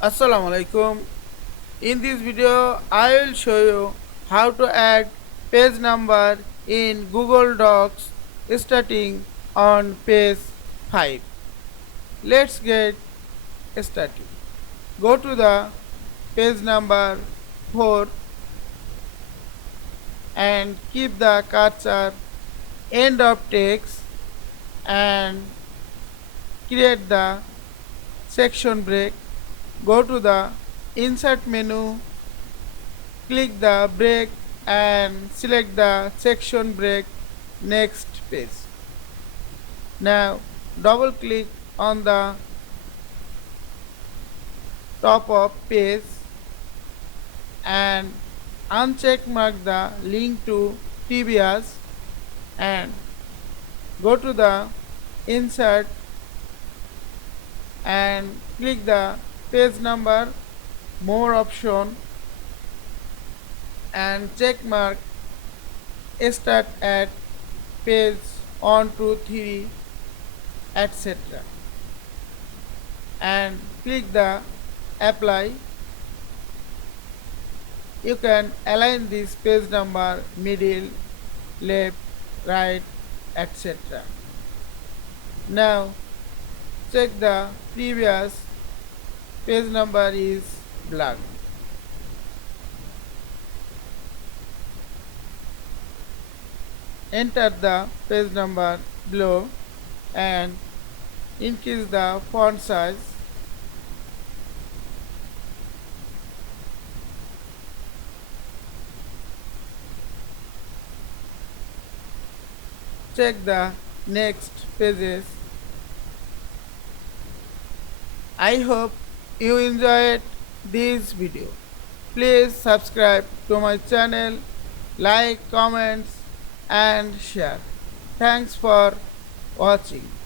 Assalamu Walaikum. In this video, I will show you how to add page number in Google Docs starting on page 5. Let's get started. Go to the page number 4 and keep the cursor end of text and create the section break. Go to the insert menu, click the break and select the section break next page. Now double click on the top of page and uncheck mark the link to previous and go to the insert and click the page number more option and check mark start at page 1 2 3 etc. and click the apply. You can align this page number middle, left, right, etc. Now check the previous page number is blank. Enter the page number below and increase the font size. Check the next pages. I hope you enjoyed this video. Please subscribe to my channel, like, comments and share. Thanks for watching.